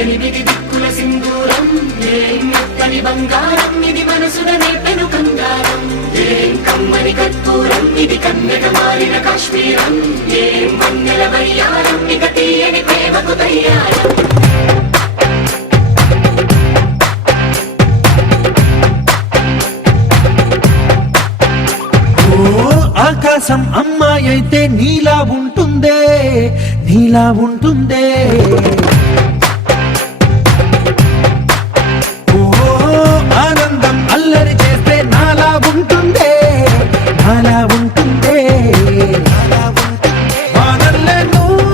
ఎనిమిది దిక్కుల సింధూరం ఏం మెత్తని బంగారం ఇది మనసున నేపెను కంగారం ఏం కమ్మని కర్పూరం ఇది కన్నెగ మారిన కాశ్మీరం ఏం మన్నెల వయ్యారం ఇక తీయని ప్రేమకు తయ్యారం ఆకాశం అమ్మాయి అయితే నీలా ఉంటుందే నీలా ఉంటుందే ఓ ఆనందం అల్లరి చేస్తే నాలా ఉంటుందే నాలా ఉంటుందే వానల్లే నువ్వు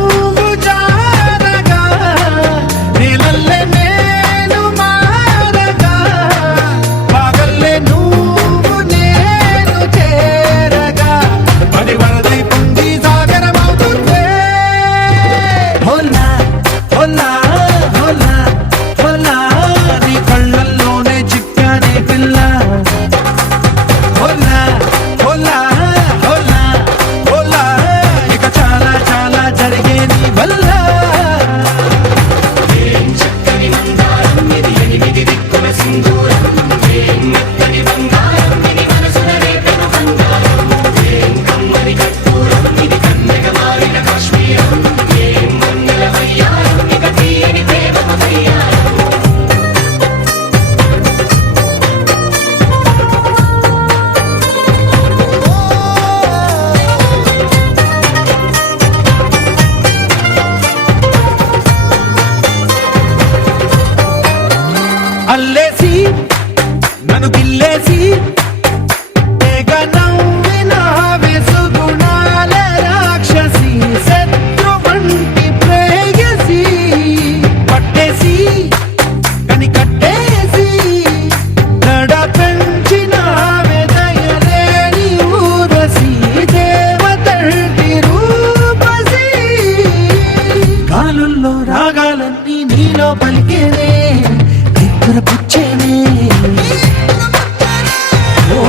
జారగా నీలల్లే నేను మారగా పగల్లే నువ్వు నేను చేరగా అది వరదై పొంగి సాగరమవుతుందే హోలా హోలా హోలా హోలా నీ కళ్ళల్లోనే చిక్కానే పిల్ల హోలా హోలా హోలా హోలా ఇక చాలా చాలా జరిగే నీ వల్ల ఏం చక్కని మందారం ఇది ఎనిమిది దిక్కుల సింధూరం ఏం మెత్తని బంగారం ఇది మనసున నేపెను కంగారం ఏం కమ్మని కర్పూరం ఇది కన్నెగ మారిన కాశ్మీరం ఏం మన్నెల వయ్యారం ఇక తీయని ప్రేమకు తయ్యారం అల్లేసి నన్ను గిల్లేసి తెగ నవ్విన వెసుగుణాల రాక్షసి శత్రు వంటి ప్రేయసి పట్టేసి కని కట్టేసి నడ పెంచిన వెదయలేని ఊరసి దేవతంటి రూపసి గాలుల్లో రాగాలన్నీ నీలో పలికేనే పుచ్చేనే ఓ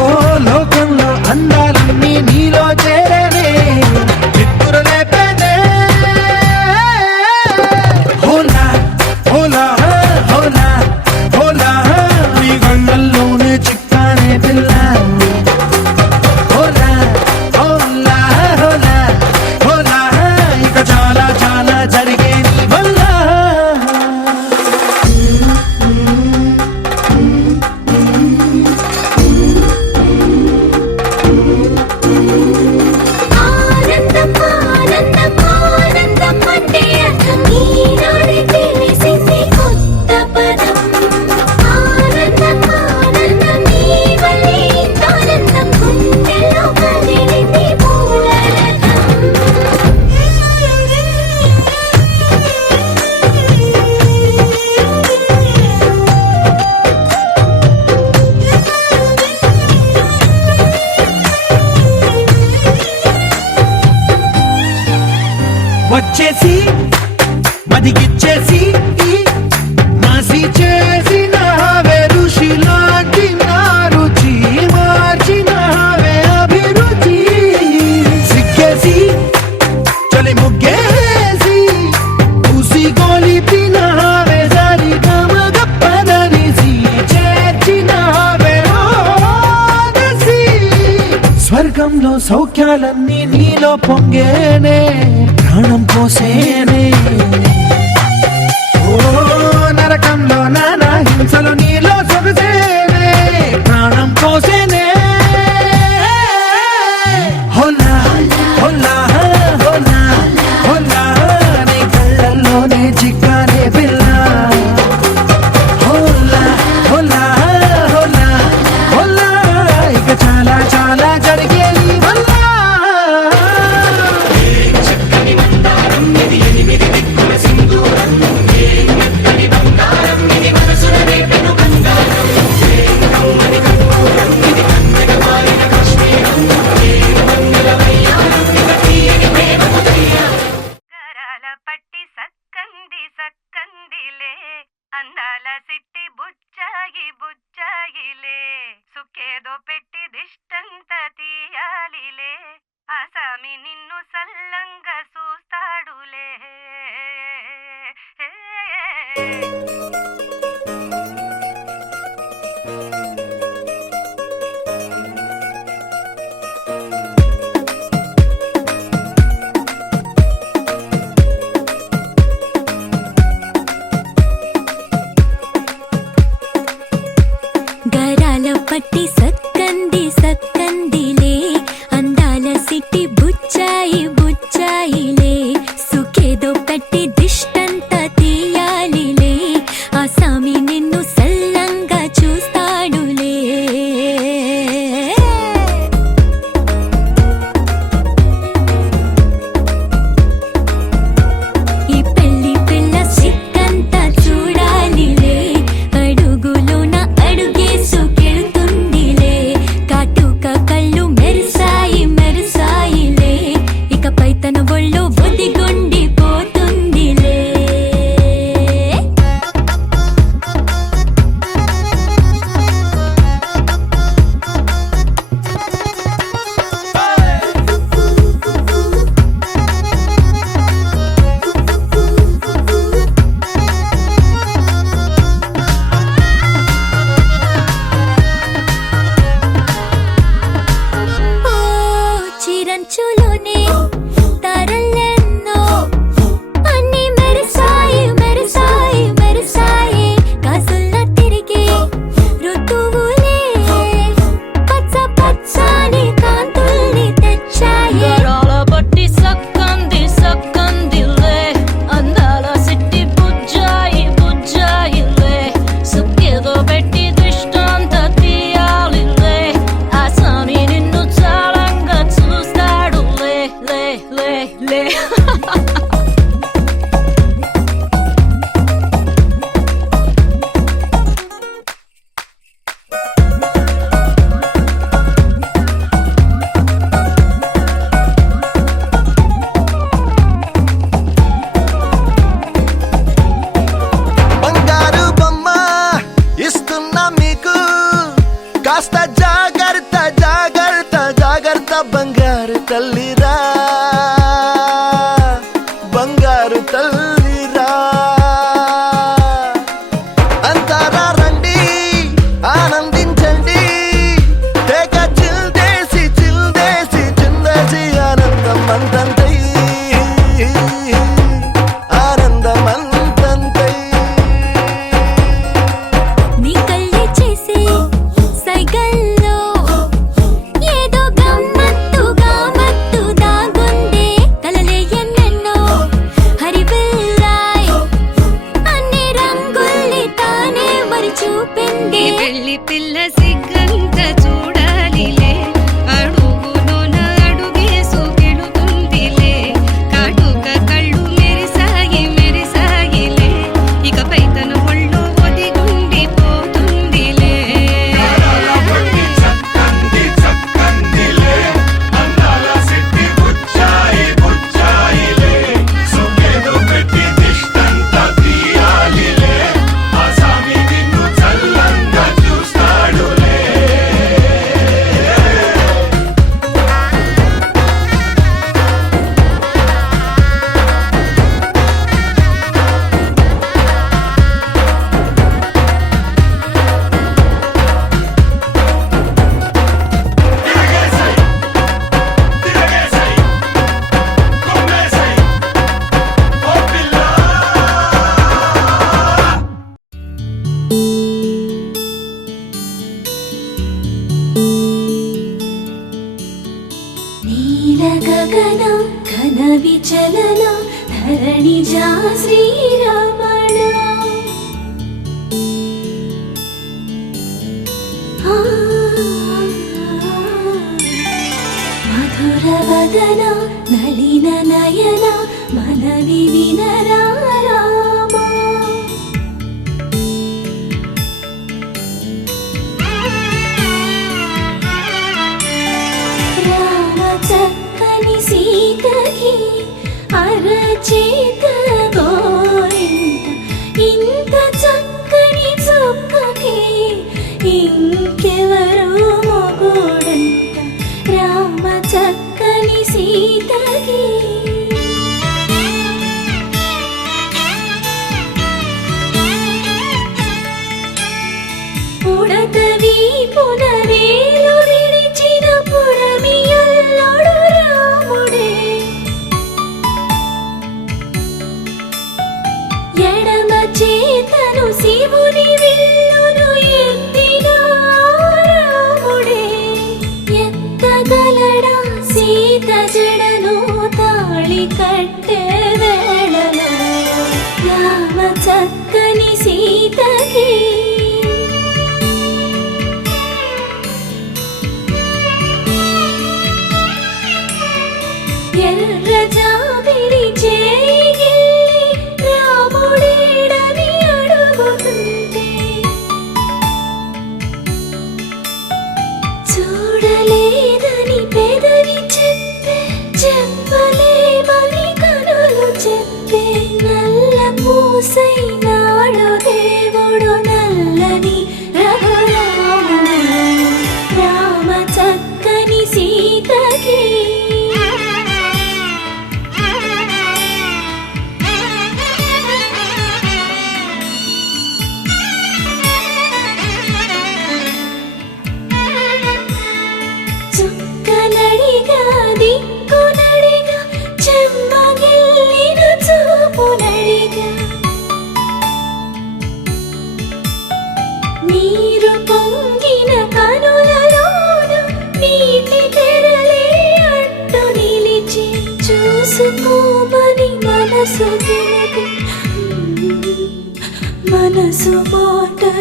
లోకంలో అందాలన్నీ నీలో చేరేనే చిత్తురు లేపేనే హోలా హోలా హోలా హోలా నీ గంగల్లోనే చిక్కానే పిల్ల హోలా హోలా హోలా హోలా ఇక చాలా చాలా జరిగే నీ వల్ల ఆనందం ఆనందం ఆనందం అంటే అర్థం ఈనాడే తెలిసింది కొత్త పదం ఆనందం ఆనందం నీ వల్లే ఇంత ఆనందం గుండెల్లో కదిలింది పూలరథం వచ్చేసి మదిగిచ్చేసి నాసి చేసిన ఋషిలాంటి నా రుచి మార్చినవే అభిరుచి సిగ్గేసి చలి ముగ్గేసి ఉసి గోలిపినవే సరి గమగప్పదనిసి చేర్చినవే ఓదసి స్వర్గంలో సౌఖ్యాలన్నీ నీలో పొంగేనే ప్రాణం పోసేనే ఓ నరకంలో నానా హింసలు నీలో సొగసేనే ప్రాణం పోసేనే హోలా హోలా హోలా హోలా నీ కళ్ళల్లోనే చిక్కానే పిల్ల హోలా హోలా హోలా హోలా ఇక చాలా చాలా జరిగే నీ వల్ల చక్కని మందారం ఇది ఎనిమిది దిక్కుల గరాల పట్టి సక్కంది సక్కందిలే అందాల సిట్టి బుచ్చాయి బుచ్చాయిలే సుఖేదో పెట్టి దిష్టంతా తీయాలిలే ఆ సామి నిన్ను సల్లంగా చూస్తాడులే ఈ పెళ్లి పిల్ల సిక్కంతా చూడాలిలే అడుగులోన అడుగేసుకెళ్తుందిలే కాటుక కళ్ళు మెరిసాయి మెరిసాయిలే ఇకపై తన ఒళ్ళు ఒదిగొండిపోతుందిలే ఓ చిరంచులోనే తారలెన్నో అన్ని మెరిసాయి మెరిసాయి మెరిసాయి కాసుల్లా తిరిగే ఋతువులే పచ్చ పచ్చని కాంతుల్ని తెచ్చాయి గరాల పట్టి సక్కంది సక్కందిలే అందాల సిట్టి బుజ్జాయి బుజ్జాయిలే సుఖేదో పెట్టి దిష్టంత తీయాలిలే ఆ స్వామి నిన్ను చాలంగా చూస్తాడు లే లే లే లే బంగారు బొమ్మ ఇస్తున్నా మీకు కాస్త జాగ్రత్త జాగ్రత్త జాగ్రత్త బంగారు తల్లిరా బంగారు తల్లిరా అంతారా రండి ఆనందించండి తెగ చిల్దేసి చిల్దేసి చిందేసి ఆనందం అంతంతై ఆనందం అంతంతై నీ కళ్ళే చేసే సైగల్లో ఏదో గమ్మత్తుగా మత్తు దాగుందే కలలే ఎన్నెన్నో హరిబిల్లాయ్ అన్ని రంగుల్ని తానే మరి చూపింది పెళ్లి పిల్ల సిగ్గంత చూడాలిలే అడుగులోన అడుగేసుకెళుతుందిలే కాటుక కళ్ళు మెరిసాయి మెరిసాయిలే ఇకపై తన ఒళ్ళు ఒదిగుండిపోతుందిలే పట్టి చక్కంది చక్కందిలే అందాల సిట్టి బుచ్చాయి బుచ్చాయిలే సుఖేదో పెట్టి దిష్టంతా తీయాలిలే ఆ సామి నిన్ను చల్లంగా చూస్తాడులే తిరగేసై తిరగేసై కొమ్మేసై ఓ పిల్ల నీల గగన ఘన విచలన ధరణిజా శ్రీరమణ ఆ, మధుర వదన నళిన నయన మనవి వినరా రామా రామ చక్కని సీతకి అరచేత గోరింట ఇంత చక్కని చుక్కకి ఇంకెవరు మొగుడంట రామ చక్కని సీతకి ఉడత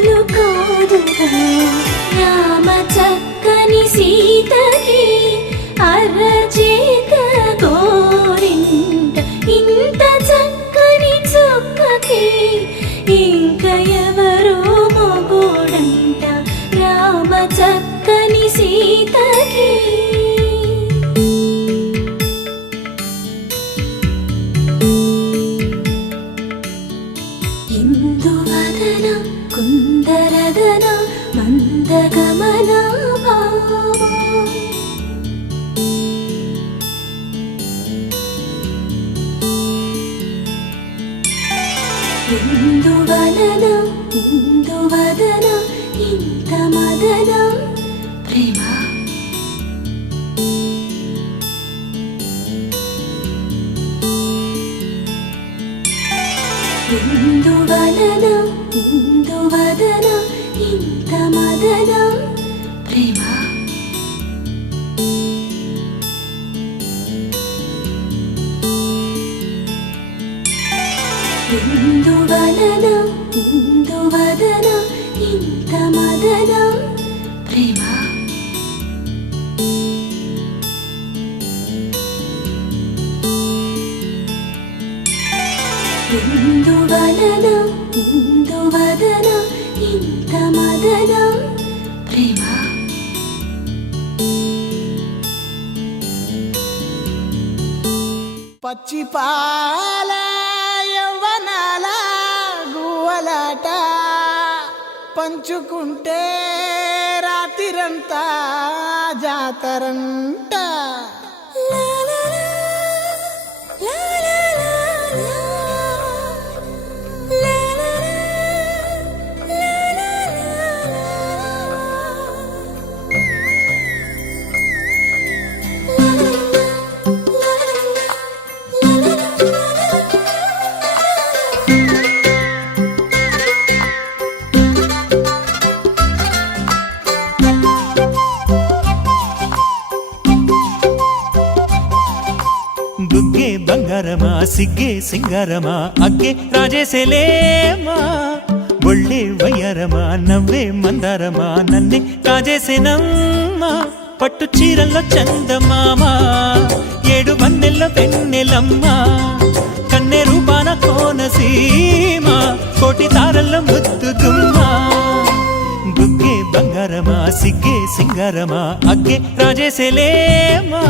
మామూలు కాదుగా రామ చక్కని సీతకి అరచేత గోరింట ఇంత చక్కని చుక్కకి ఇంక ఎవరో మొగుడంట రామ చక్కని సీతకి ఇందువదన కుందరదన మందగమన భామా ఇందువలన ఇందువదన ఇంత మదన ప్రేమ ఇందువలన ఇందువదన ఇంత మదన ప్రేమ ఇందువలన ఇందువదన ఇంత మదన ప్రేమ ఇందువలన ఇందువదన ఇంత మదన ప్రేమ పచ్చి పాల యవ్వనాల గువ్వలాట పంచుకుంటే రాత్రిరంతా జాతరంట బుగ్గే బంగారమా సిగ్గే సింగారమా అగ్గే రాజేసేలేమా ఒళ్ళే వయ్యారమా నవ్వే మందారమా నన్నే కాజేసేనమ్మా పట్టు చీరల్లో చందమామా ఏడు వన్నెల్లో పెన్నెలమ్మా కన్నె రూపాన కోనసీమ కోటి తారల్లో ముద్దుగుమ్మా బుగ్గే బంగారమా సిగ్గే సింగారమా అగ్గే రాజేసేలేమా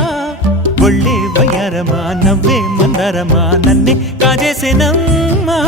ఒళ్ళే వయ్యారమా నవ్వే మందారమా నన్నే కాజేసేనమ్మా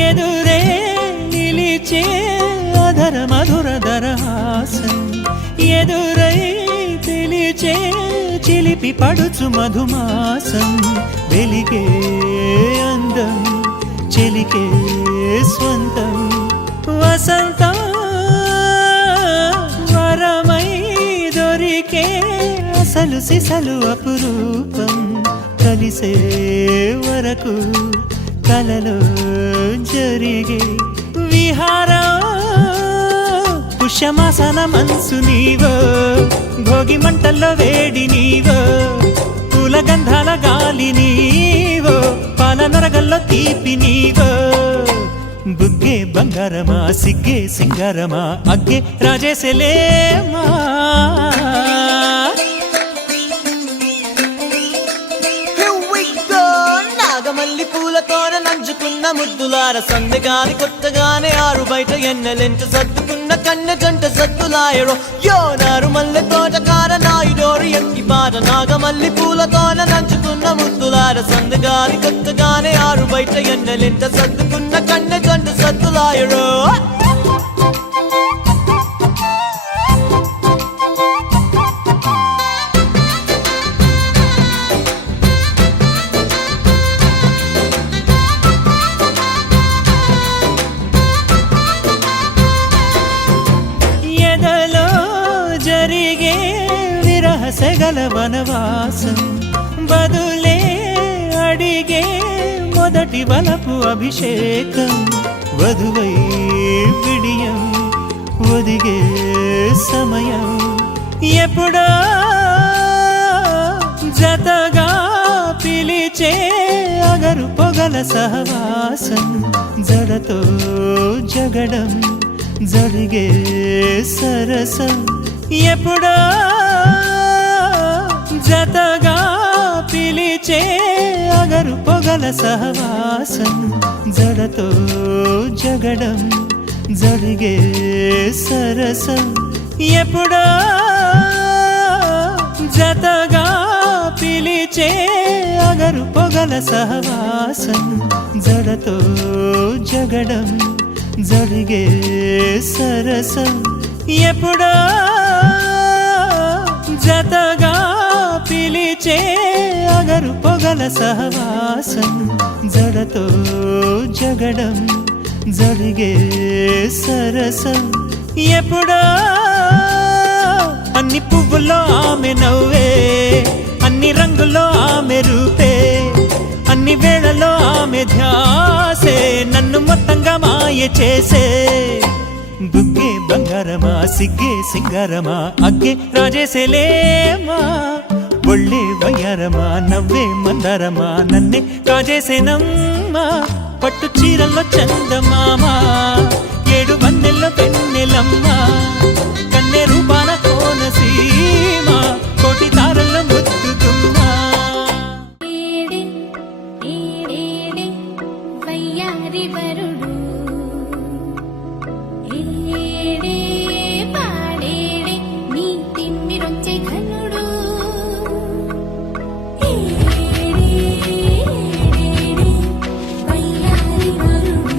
ఎదురే నిలిచే అధర మధుర దరహాసం ఎదురై పిలిచే చిలిపి పడుచు మధుమాసం వెలిగే అందం చెలికే స్వంతం వసంతం వరమై దొరికే అసలు సిసలు అపురూపం కలిసే వరకు కలలో జరిగే విహారం పుష్యమాసన మనసు నీవో భోగి మంటల్లో వేడి నీవో పూల గంధాల గాలి నీవో పాల నరగల్లో తీపి నీవో బుగ్గే బంగారమా సిగ్గే సింగారమా అగ్గే రాజేసేలేమా నాగమల్లి పూలతోన నంచుకున్న ముద్దులార సందగాని కొత్తగానే ఆరు బయట ఎన్నెలెంట సర్దుకున్న కన్నె జంట సద్దులాయరో యో నారు మల్లె తోటకార నాయుడోరు ఎక్కి పాట నాగమల్లి పూలతోన నంచుకున్న ముద్దులార సందగాని కొత్తగానే ఆరు బయట ఎన్నెలెంట సర్దుకున్న కన్నె జంట సద్దులాయరో సెగల వనవాసం బదులే అడిగే మొదటి వలపు అభిషేకం వధువై విడియం ఒదిగే సమయం ఎప్పుడో జతగా పిలిచే అగరు పొగల సహవాసం జడతో జగడం జరిగే సరసం ఎప్పుడో జతగా పిలిచే అగరు పొగల సహవాసం జడతో జగడం జరిగే సరసం ఎప్పుడో జతగా పిలిచే అగరు పొగల సహవాసం జడతో జగడం జరిగే సరసం ఎప్పుడో జతగా పిలిచే అగరు పొగల సహవాసం జడతో జగడం జరిగే సరసం ఎప్పుడో అన్ని పువ్వుల్లో ఆమె నవ్వే అన్ని రంగుల్లో ఆమె రూపే అన్ని వేళలో ఆమె ధ్యాసే నన్ను మొత్తంగా మాయ చేసే బుగ్గే బంగారమా సిగ్గే సింగారమా అగ్గే రాజేసేలేమా ఒళ్ళే వయ్యారమా నవ్వే మందారమా నన్నే కాజేసేనమ్మా పట్టు చీరల్లో చందమామా ఏడు వన్నెల్లో పెన్నెలమ్మా కన్నె రూపాన కోనసీమ కోటి తారల్లో ముద్దుతుమ్మా వయ్యారి వరుడు ఏడే పాడేడే నీ తిమ్మిరొచ్చే ఘనుడు వయ్యారి వరుడు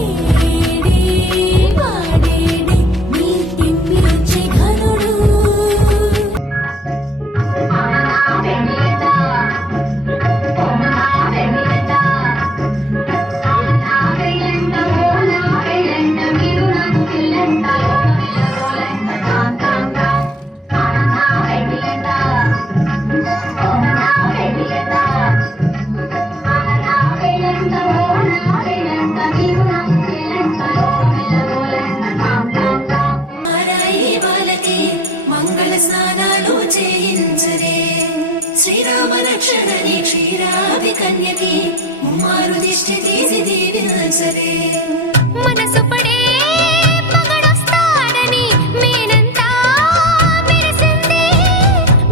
ఏడే పాడేడే నీ తిమ్మిరొచ్చే ఘనుడు మారాయి బాలకి మంగళ స్నానాలు చేయించరే శ్రీరామ రక్షణని క్షీరాది కన్యకి ముమ్మారు దిష్టి తీసి దీవించరే మనసు పడే మగడొస్తాడని మేనంతా మెరిసింది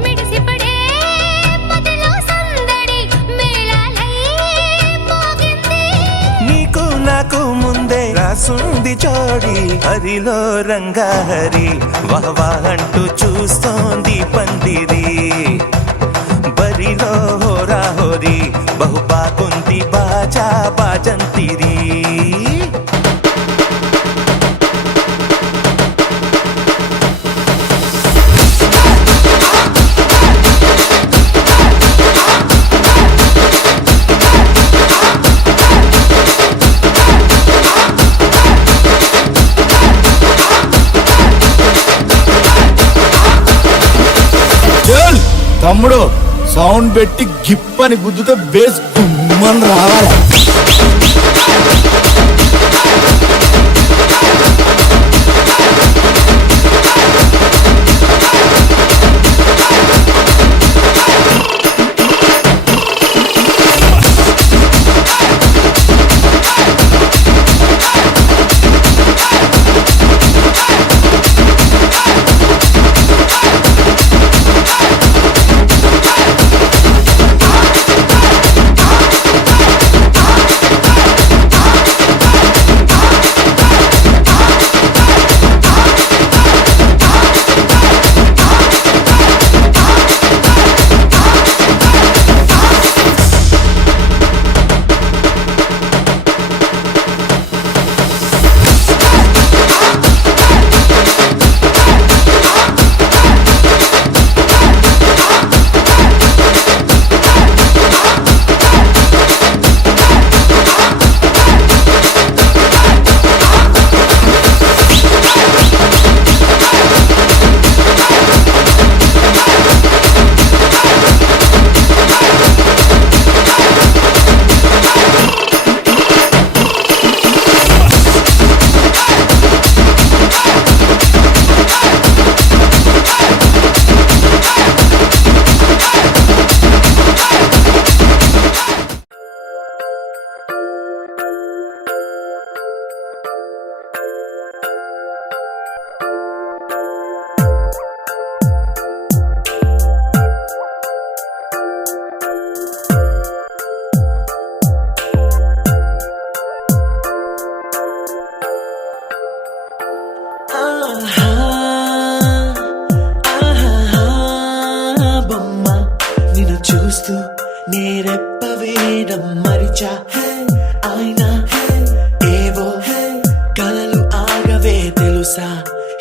మిడిసిపడే మదిలో సందడి మేళాలై మోగింది నీకు నాకు ముందే రాసుంది జోడి హరిలో రంగాహరి వహవా అంటూ చూస్తోంది పందిరి బరిలో హోరాహోరి బహు బాగుంది బాజా బాజంతిరి తమ్ముడు సౌండ్ పెట్టి గిప్ అని గుద్దుతో బేస్ గుమ్మని రావాలి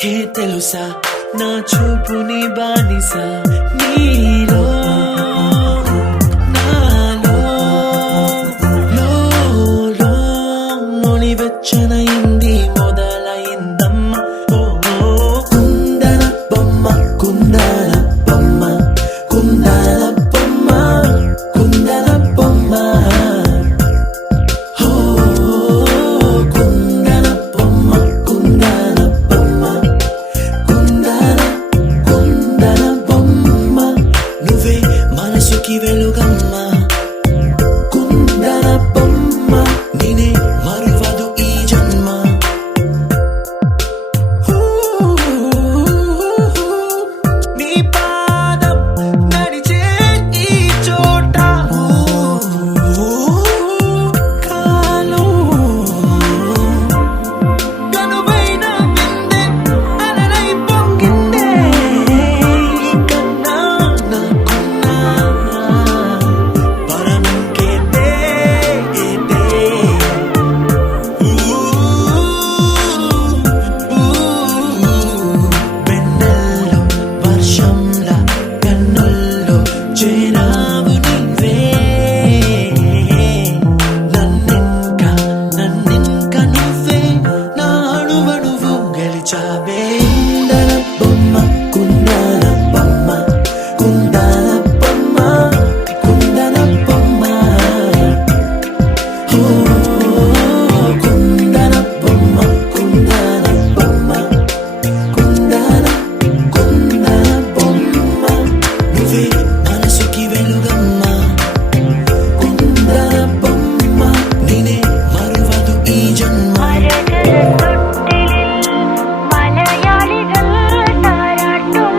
హే తెలుసా నా చూపుని బానిస నీలో నాలో లో మునివెచ్చనైంది మొదలైందమ్మ ఓ కుందన బొమ్మ కుందన బొమ్మ కుందన బొమ్మ కుందన బొమ్మ ఓ కుందన బొమ్మ కుందన బొమ్మ కుందన కుందన బొమ్మ నువ్వే మనసుకి వెలుగమ్మ కుందన బొమ్మ నేనే మరువదు ఈ జన్మ నీ పాదం నడిచే ఈ చోట కాలు కనువైన విందే అలలై పొంగిందే కన్నా నాకున్నా పరమింకేతే వెన్నెల్లో వర్షంలా కన్నుల్లో చేరావు నీవే నన్నింక నువ్వే నా అణువణువు గెలిచావే కుందన బొమ్మ కుందన బొమ్మ కుందన బొమ్మ కుందన బొమ్మ ఓ కుందన బొమ్మ కుందన బొమ్మ కుందన బొమ్మ నువ్వే మనసుకి వెలుగమ్మ కుందన బొమ్మ నేనే మరువదు ఈ జన్మ മലയാളികൾ താരാട്ടും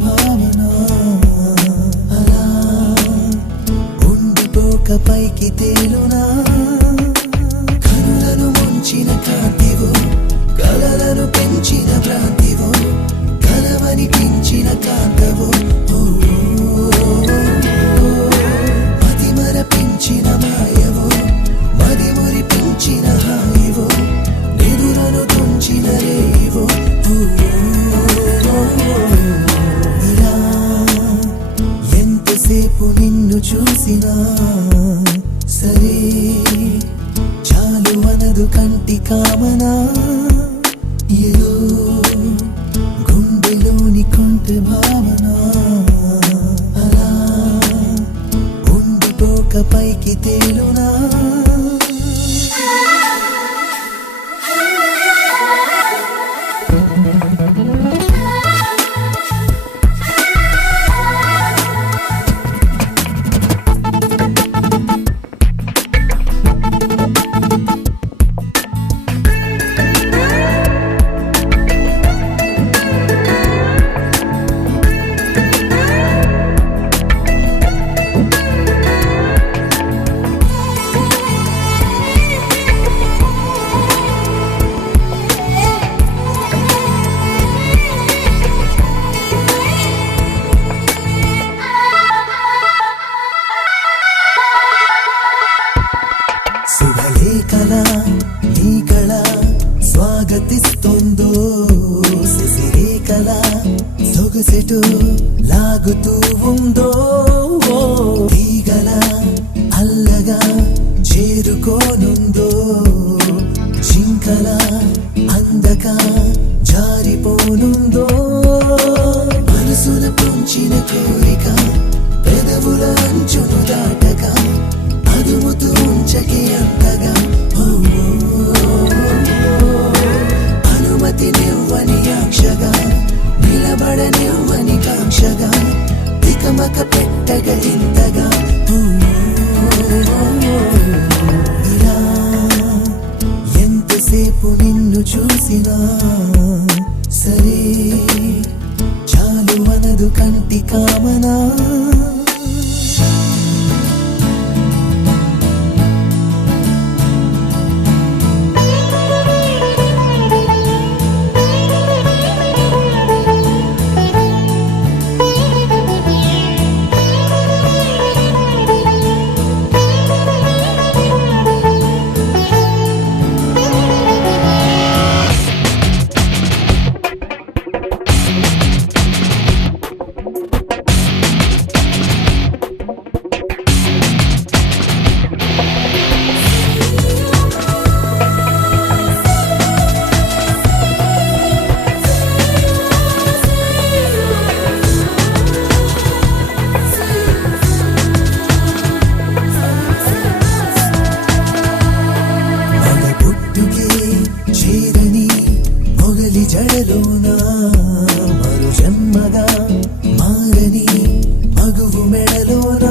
భావన అలా ఉండిపోక పైకి తేలునా కనులను ముంచిన కాంతివో కలలను పెంచిన భ్రాంతివో కలవనిపించిన కాంతవో మది మరపించిన మాయవో మది మురిపించిన హాయివో నిదురను తుంచిన రేవో ఇలా ఎంతసేపు నిన్ను చూసినా సరే చాలు అనదు కంటి కామనా ఏదో గుండెలోని కొంటె భావన అలా ఉండిపోక పైకి తేలునా శుభలేఖల నీ కళ స్వాగతిస్తుందో శిశిరేఖల సొగసెటు లాగుతూ ఉందో తీగల అల్లగా చేరుకోనుందో జింకల అందక జారిపోనుందో మనసుల పొంచిన కోరిక పెదవుల అంచును దాటక అదుముతూ ఉంచకే అంతగా అనుమతి నివ్వని ఆక్షగా నిలబడనివ్వని కాంక్షగా తికమక పెట్టగా ఇంతగా ఇలా ఎంతసేపు నిన్ను చూసినా సరే చాలు అనదు కంటి కామనా జడలోనా మరు జన్మగా మారని మగువు మెడలోనా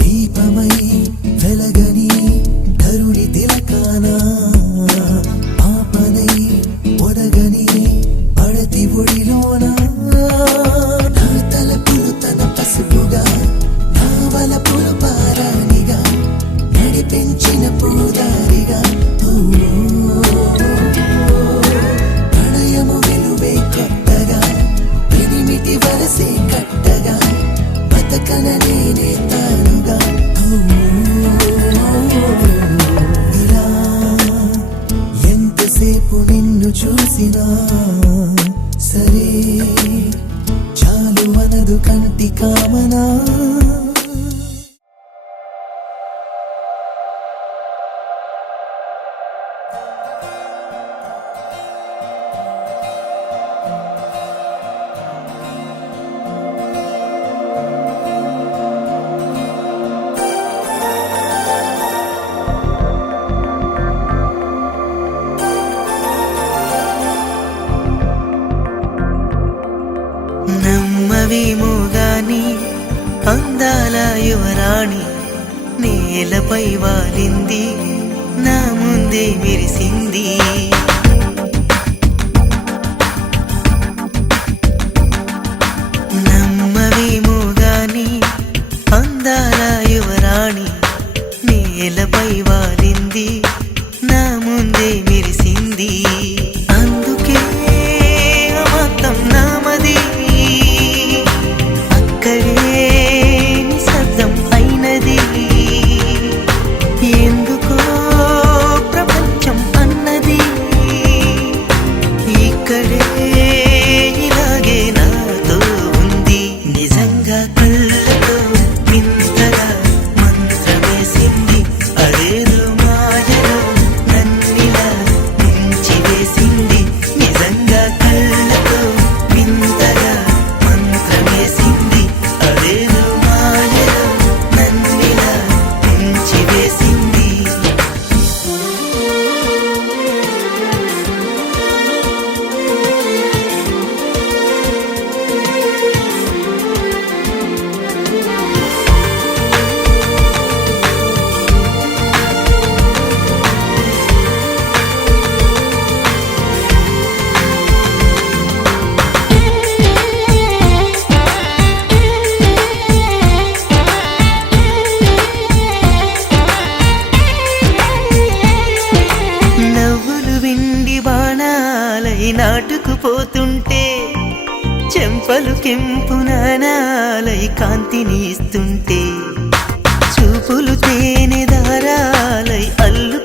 దీపమై వెలగని కరుణి తిలకానా పాపనై ఒదగని పడతి ఒడిలోనా నా తలపులు తన పసుపుగా నా వలపులు పారానిగా నడిపించిన పూదారిగా వరసే కట్టగా బతకన నేనే తానుగా ఇలా ఎంతసేపు నిన్ను చూసినా సరే చాలు అనదు కంటి కామనా నమ్మవేమో గాని అందాల యువరాణి నేలపై వాలింది నా ముందే మెరిసింది మాయరే ఇలాగే నాతో ఉంది నిజంగా కళ్ళతో ఇంతగా మంత్రమేసింది అదేదో మాయలో నన్నిలా ముంచివేసింది నిజంగా కళ్ళతో ఇంతగా మంత్రమేసింది అదేదో మాయలో నన్నిలా ముంచివేసింది నవ్వులు విండి బాణాలై నాటుకుపోతుంటే చెంపలు కెంపు నాణాలై కాంతిని ఇస్తుంటే చూపులు తేనె దారాలై అల్లు